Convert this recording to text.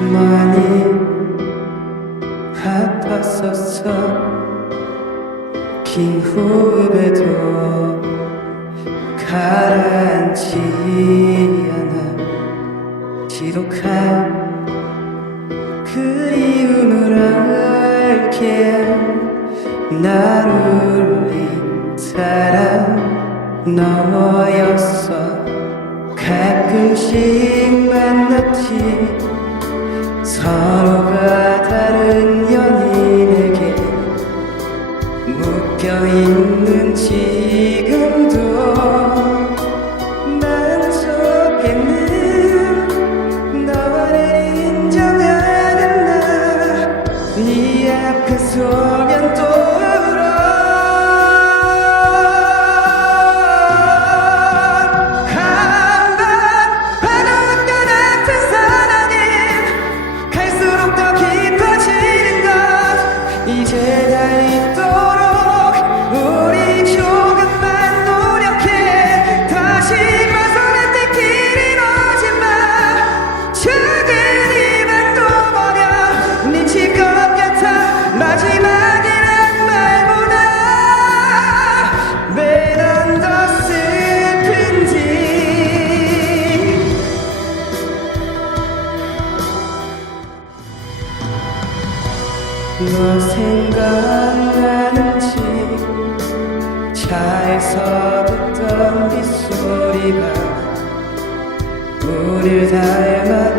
많이 아팠었어. 긴 호흡에도 가라앉지 않아. 지독한 그리움을 알게 날 울린 사람 너였어. 가끔씩 만났지 서로가 다른 연인에게 묶여있는 지금도 만족했는 너를 인정하는 나네 앞에 서면 또 너 생각나는지 차에서 듣던 빗소리가 우릴 닮았